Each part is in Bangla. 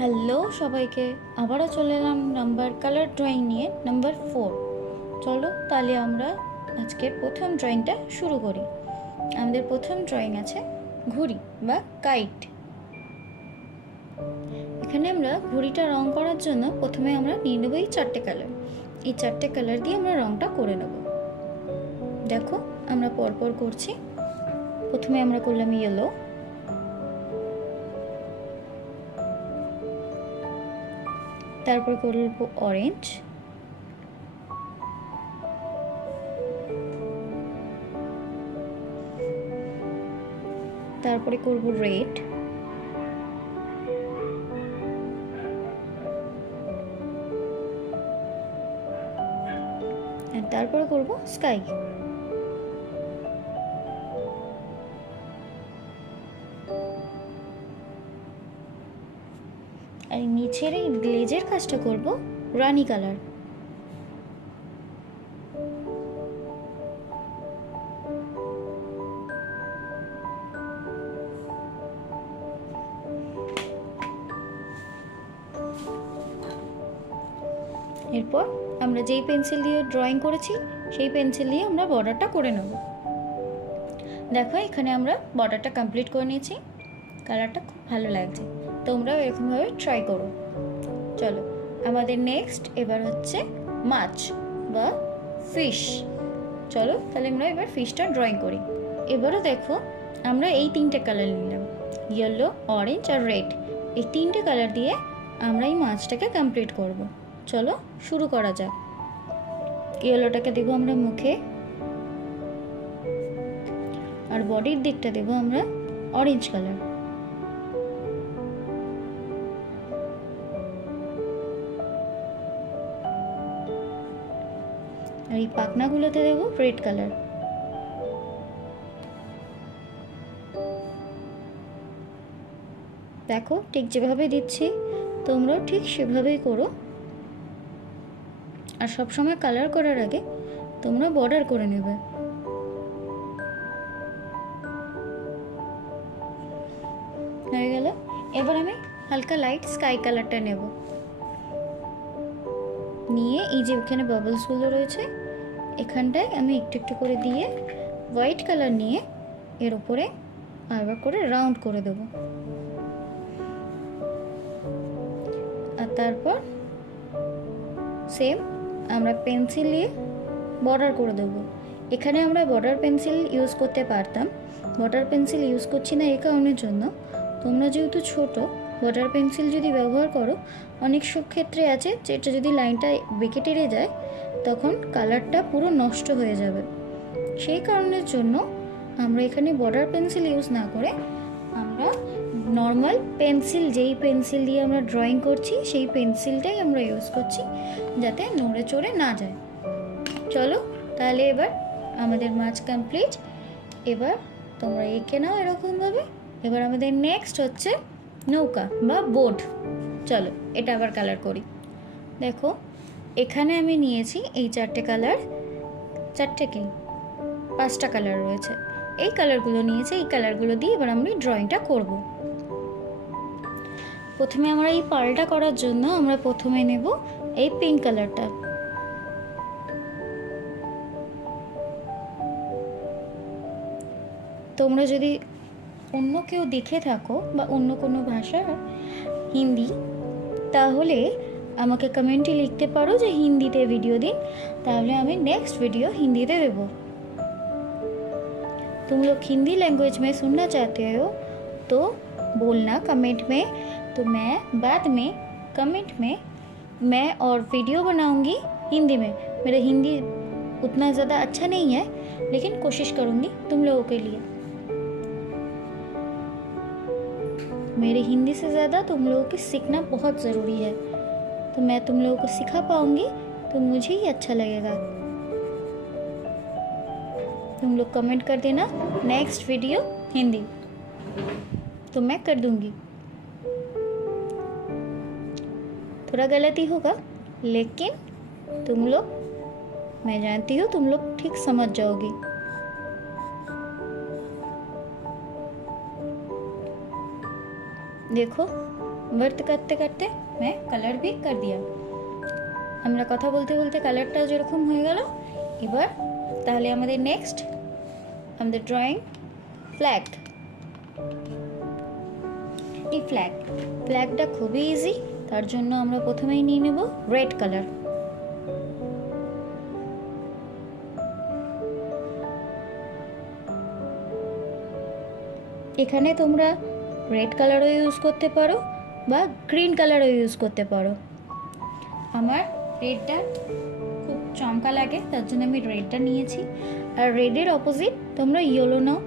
হ্যালো, সবাইকে আবারও চলে এলাম নাম্বার কালার ড্রয়িং নিয়ে নাম্বার ফোর চলো তাহলে আমরা আজকের প্রথম ড্রয়িংটা শুরু করি। আমাদের প্রথম ড্রয়িং আছে ঘুড়ি বা কাইট এখানে আমরা ঘুড়িটা রং করার জন্য প্রথমে আমরা নিয়ে নেব এই চারটে কালার এই চারটে কালার দিয়ে আমরা রংটা করে নেব। দেখো, আমরা পরপর করছি। প্রথমে আমরা করলাম ইয়েলো তারপর করব অরেঞ্জ তারপরে করব রেড তারপরে করব স্কাই আর নিচের এই গ্লেজের কাজটা করব রানি কালার। এরপর আমরা যেই পেন্সিল দিয়ে ড্রয়িং করেছি, সেই পেন্সিল দিয়ে আমরা বর্ডারটা করে নেব। দেখো এখানে আমরা বর্ডারটা কমপ্লিট করে নিয়েছি। কালারটা খুব ভালো লাগছে। তোমরাও এরকমভাবে ট্রাই করো। চলো, আমাদের নেক্সট এবার হচ্ছে মাছ বা ফিশ চলো, তাহলে আমরা এবার ফিশটা ড্রয়িং করি। এবারও দেখো, আমরা এই তিনটে কালার নিলাম। ইয়েলো অরেঞ্জ আর রেড এই তিনটে কালার দিয়ে আমরা এই মাছটাকে কমপ্লিট করব। চলো, শুরু করা যাক। ইয়েলোটাকে দেবো আমরা মুখে। আর বডির দিকটা দেবো আমরা অরেঞ্জ কালার আর এই পাখনাগুলোতে দেবো রেড কালার দেখো, ঠিক যেভাবে দিচ্ছি, তোমরাও ঠিক সেভাবেই করো। আর সবসময় কালার করার আগে তোমরা বর্ডার করে নেবে। হয়ে গেল। এবার আমি হালকা লাইট স্কাই কালারটা নেব। নিয়ে এই যে ওখানে বাবলসগুলো রয়েছে এখানটায় আমি একটু একটু করে দিয়ে হোয়াইট কালার নিয়ে এর উপরে আবার করে রাউন্ড করে দেব। আর তারপর সেম আমরা পেন্সিল দিয়ে বর্ডার করে দেবো। এখানে আমরা বর্ডার পেন্সিল ইউজ করতে পারতাম। বর্ডার পেন্সিল ইউজ করছি না এই কারণের জন্য। তোমরা যেহেতু ছোট ওয়াটার পেন্সিল যদি ব্যবহার করো, অনেক সব ক্ষেত্রে আছে যেটা যদি লাইনটা বেঁকে টেরে যায় তখন কালারটা পুরো নষ্ট হয়ে যাবে। সেই কারণের জন্য আমরা এখানে বর্ডার পেন্সিল ইউজ না করে আমরা নর্মাল পেন্সিল যেই পেন্সিল দিয়ে আমরা ড্রয়িং করছি, সেই পেন্সিলটাই আমরা ইউজ করছি যাতে নড়ে চড়ে না যায়। চলো তাহলে এবার আমাদের মাছ কমপ্লিট এবার তোমরা এঁকে নাও এরকমভাবে। এবার আমাদের নেক্সট হচ্ছে নৌকা বা বোট চলো এটা আবার কালার করি। দেখো এখানে আমি নিয়েছি এই চারটে কালার, চারটে কি? পাঁচটা কালার রয়েছে। এই কালারগুলো নিয়েছি, এই কালারগুলো দিয়ে এবার আমি ড্রয়িংটা করব। প্রথমে আমরা এই পালটা করার জন্য আমরা প্রথমে নেব এই পিঙ্ক কালারটা। তোমরা যদি অন্য কেউ দেখে থাকো বা অন্য কোনো ভাষার হিন্দি, তাহলে আমাকে কমেন্টে লিখতে পারো যে হিন্দিতে ভিডিও দিন তাহলে আমি नेक्स्ट वीडियो हिंदी दे देबो तुम लोग हिंदी लैंग्वेज में सुनना चाहते हो तो बोलना कमेंट में तो मैं बाद में कमेंट में मैं और वीडियो बनाऊंगी हिंदी में मेरा हिंदी उतना ज़्यादा अच्छा नहीं है लेकिन कोशिश करूंगी तुम लोगों के लिए मेरे हिंदी से ज़्यादा तुम लोगों की सीखना बहुत ज़रूरी है तो मैं तुम लोगों को सिखा पाऊँगी तो मुझे ही अच्छा लगेगा। तुम लोग कमेंट कर देना नेक्स्ट वीडियो हिंदी। तो मैं कर दूँगी। थोड़ा गलती होगा, लेकिन तुम लोग, मैं जानती हूँ तुम लोग ठीक समझ जाओगी। देखो वर्क करते करते मैं कलर भी कर दिया আমরা কথা বলতে বলতে কালারটা যেরকম হয়ে গেল এবার তাহলে আমাদের নেক্সট আমাদের ড্রয়িং ফ্ল্যাগ এই ফ্ল্যাগ ফ্ল্যাগটা খুবই ইজি তার জন্য আমরা প্রথমেই নিয়ে নেব রেড কালার এখানে তোমরা রেড কালারও ইউজ করতে পারো বা গ্রিন কালারও ইউজ করতে পারো। আমার রেডটা খুব চমকা লাগে, তার জন্য আমি রেডটা নিয়েছি। আর রেডের অপোজিট তোমরা ইয়েলো নাও,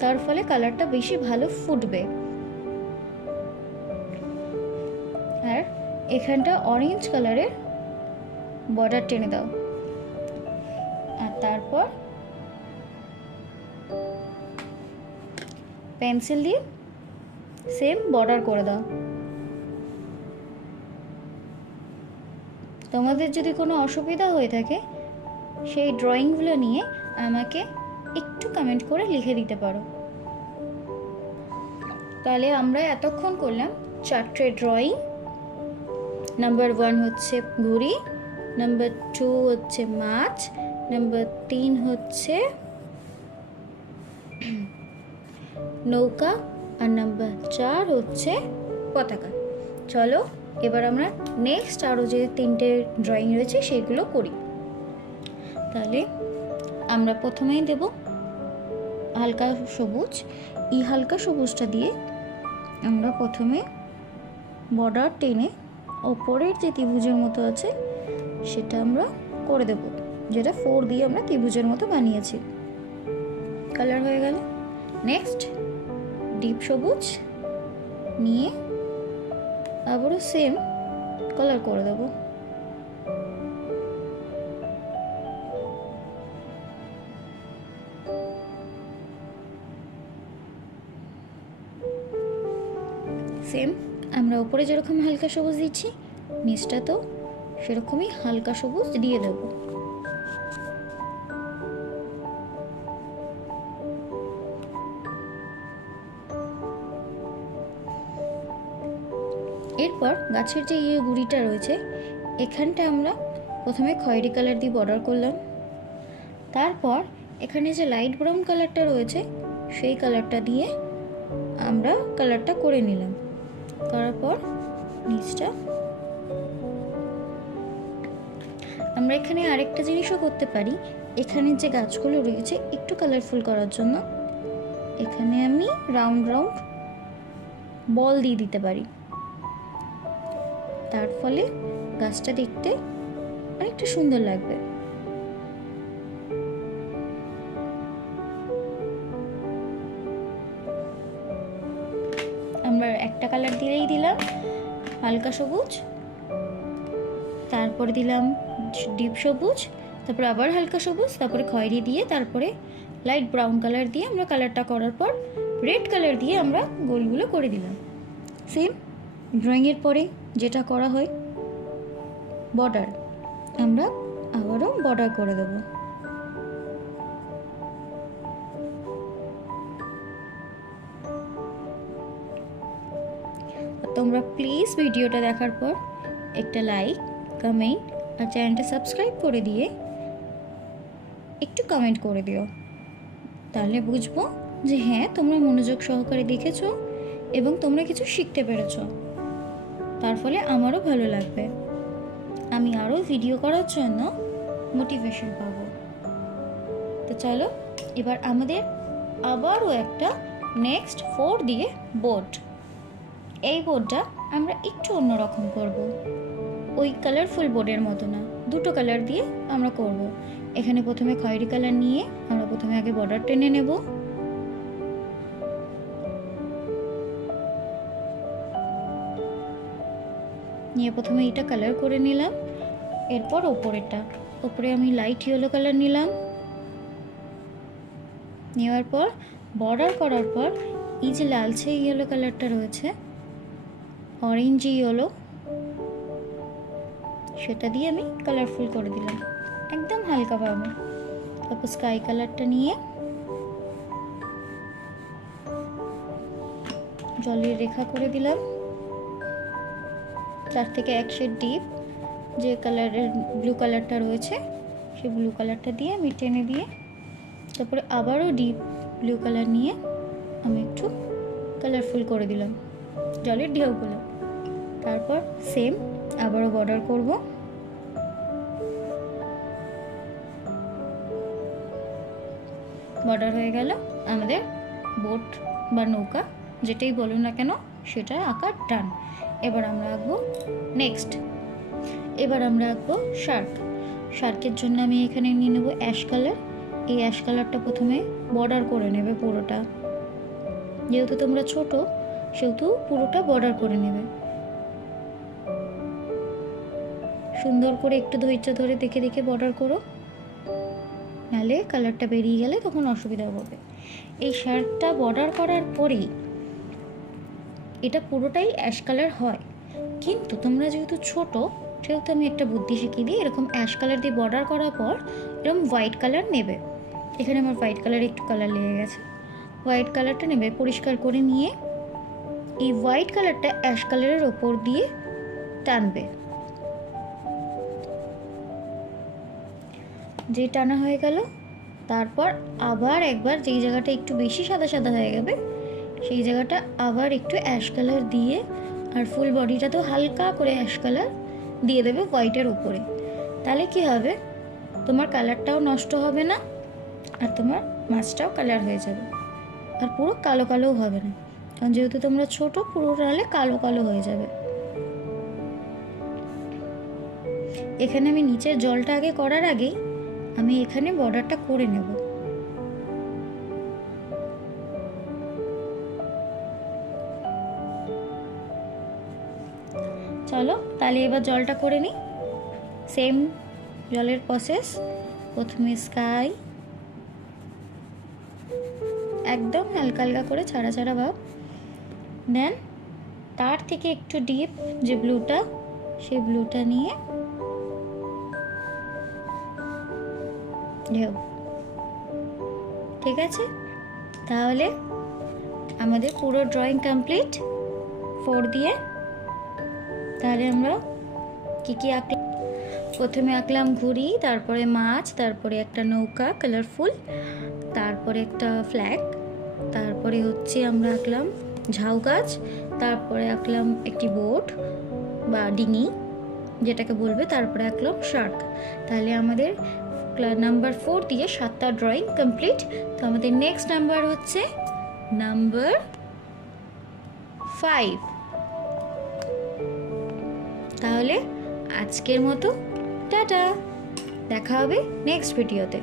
তার ফলে কালারটা বেশি ভালো ফুটবে। আর এখানটা অরেঞ্জ কালারের বর্ডার টেনে দাও। আর তারপর পেন্সিল দিয়ে সেম বর্ডার করে দাও। তোমাদের যদি কোনো অসুবিধা হয়ে থাকে, সেই ড্রয়িংগুলো নিয়ে আমাকে একটু কমেন্ট করে লিখে দিতে পারো। তাহলে আমরা এতক্ষণ করলাম চারটে ড্রয়িং নাম্বার ওয়ান হচ্ছে ঘুড়ি নাম্বার টু হচ্ছে মাছ নাম্বার তিন হচ্ছে নৌকা, আর নাম্বার চার হচ্ছে পতাকা। চলো এবার আমরা নেক্সট আরও যে তিনটে ড্রয়িং রয়েছে সেগুলো করি। তাহলে আমরা প্রথমেই দেব হালকা সবুজ। এই হালকা সবুজটা দিয়ে আমরা প্রথমে বর্ডার টেনে ওপরের যে ত্রিভুজের মতো আছে সেটা আমরা করে দেব, যেটা ফোর দিয়ে আমরা ত্রিভুজের মতো বানিয়েছি। কালার হয়ে গেল। নেক্সট ডিপ সবুজ। নিয়ে আবারও সেম কালার করে দেবো। সেম আমরা ওপরে যেরকম হালকা সবুজ দিচ্ছি, নিচটা তো সেরকমই হালকা সবুজ দিয়ে দেবো। এরপর গাছের যে ইয়ে গুড়িটা রয়েছে, এখানটা আমরা প্রথমে খয়েরি কালার দিয়ে বর্ডার করলাম। তারপর এখানে যে লাইট ব্রাউন কালারটা রয়েছে, সেই কালারটা দিয়ে আমরা কালারটা করে নিলাম। করার পর নিচটা আমরা এখানে আরেকটা জিনিসও করতে পারি। এখানে যে গাছগুলো রয়েছে, একটু কালারফুল করার জন্য এখানে আমি রাউন্ড রাউন্ড বল দিয়ে দিতে পারি। তার ফলে গাছটা দেখতে অনেকটা সুন্দর লাগবে। আমরা একটা কালার দিলেই দিলাম, হালকা সবুজ। তারপরে দিলাম ডিপ সবুজ, তারপরে আবার হালকা সবুজ, তারপরে খয়েরি দিয়ে তারপরে লাইট ব্রাউন কালার দিয়ে আমরা কালারটা করার পর রেড কালার দিয়ে আমরা গোলগুলো করে দিলাম। সেম ড্রয়িংয়ের পরে যেটা করা হয় বর্ডার আমরা আবারও বর্ডার করে দেবো। তোমরা প্লিজ ভিডিওটা দেখার পর একটা লাইক কমেন্ট আর চ্যানেলটা সাবস্ক্রাইব করে দিয়ে একটু কমেন্ট করে দিও। তাহলে বুঝব যে হ্যাঁ তোমরা মনোযোগ সহকারে দেখেছ এবং তোমরা কিছু শিখতে পেরেছ। তার ফলে আমারও ভালো লাগবে। আমি আরও ভিডিও করার জন্য মোটিভেশন পাবো। তো চলো, এবার আমাদের আবারও একটা নেক্সট ফোর দিয়ে বোর্ড এই বোর্ডটা আমরা একটু অন্যরকম করব। ওই কালারফুল বোর্ডের মতো না, দুটো কালার দিয়ে আমরা করব। এখানে প্রথমে খয়েরি কালার নিয়ে আমরা প্রথমে আগে বর্ডার টেনে নেব। নিয়ে প্রথমে এটা কালার করে নিলাম। এরপর ওপরেরটা। ওপরে আমি লাইট ইয়েলো কালার নিলাম। নেওয়ার পর বর্ডার করার পর এই যে লালচে ইয়েলো কালারটা রয়েছে অরেঞ্জ ইয়েলো সেটা দিয়ে আমি কালারফুল করে দিলাম। একদম হালকা হালকাভাবে তারপর স্কাই কালারটা নিয়ে জলের রেখা করে দিলাম। চার থেকে এক শেড ডিপ যে কালারের ব্লু কালারটা রয়েছে, সেই ব্লু কালারটা দিয়ে আমি টেনে দিয়ে, তারপরে আবারও ডিপ ব্লু কালার নিয়ে আমি একটু কালারফুল করে দিলাম, জলের ঢেউগুলো তারপর সেম আবারও বর্ডার করব। বর্ডার হয়ে গেল আমাদের বোট বা নৌকা, যেটাই বলুন না কেন, সেটা আঁকার টান এবার আমরা আঁকবো নেক্সট এবার আমরা আঁকবো শার্ক শার্কের জন্য আমি এখানে নিয়ে নেব অ্যাশ কালার এই অ্যাশ কালারটা প্রথমে বর্ডার করে নেবে পুরোটা। যেহেতু তোমরা ছোট, সেহেতু পুরোটা বর্ডার করে নেবে। সুন্দর করে একটু ধৈর্য ধরে দেখে দেখে বর্ডার করো। নালে কালারটা বেরিয়ে গেলে তখন অসুবিধা হবে। এই শার্টটা বর্ডার করার পরেই এটা পুরোটাই অ্যাশ কালার হয়। কিন্তু তোমরা যেহেতু ছোট, সেহেতু আমি একটা বুদ্ধি শিখিয়ে দিই, এরকম অ্যাশ কালার দিয়ে বর্ডার করার পর এরকম হোয়াইট কালার নেবে। এখানে আমার হোয়াইট কালার একটু কালার লেগে গেছে। হোয়াইট কালারটা নেবে, পরিষ্কার করে নিয়ে এই হোয়াইট কালারটা অ্যাশ কালারের ওপর দিয়ে টানবে। যে টানা হয়ে গেল, তারপর আবার একবার যেই জায়গাটা একটু বেশি সাদা সাদা হয়ে যাবে সেই জায়গাটা আবার একটু অ্যাশ কালার দিয়ে আর ফুল বডিটা তো হালকা করে অ্যাশ কালার দিয়ে দেবে হোয়াইটের উপরে তাহলে কি হবে? তোমার কালারটাও নষ্ট হবে না আর তোমার মাছটাও কালার হয়ে যাবে। আর পুরো কালো কালোও হবে না। কারণ যেহেতু তোমরা ছোট, পুরো নাহলে কালো কালো হয়ে যাবে। এখানে আমি নিচের জলটা আগে করার আগেই আমি এখানে বর্ডারটা করে নেব। চলো, তাহলে এবার জলটা করে নিই। সেম জলের প্রসেস প্রথমে স্কাই একদম হালকা হালকা করে ছাড়া ছাড়া ভাব। দেন তার থেকে একটু ডিপ যে ব্লুটা সেই ব্লুটা নিয়ে ঢেউ। ঠিক আছে? তাহলে আমাদের পুরো ড্রয়িং কমপ্লিট ফোর দিয়ে তাহলে আমরা কী কী আঁকলাম? প্রথমে আঁকলাম ঘুড়ি, তারপরে মাছ, তারপরে একটা নৌকা কালারফুল তারপরে একটা ফ্ল্যাগ তারপরে হচ্ছে আমরা আঁকলাম ঝাউ গাছ, তারপরে আঁকলাম একটি বোট বা ডিঙি, যেটাকে বলবে, তারপরে আঁকলাম শার্ক তাহলে আমাদের নাম্বার ফোর দিয়ে সাতটা ড্রয়িং কমপ্লিট তো আমাদের নেক্সট নাম্বার হচ্ছে নাম্বার ফাইভ তাহলে আজকের মতো টাটা। দেখা হবে নেক্সট ভিডিওতে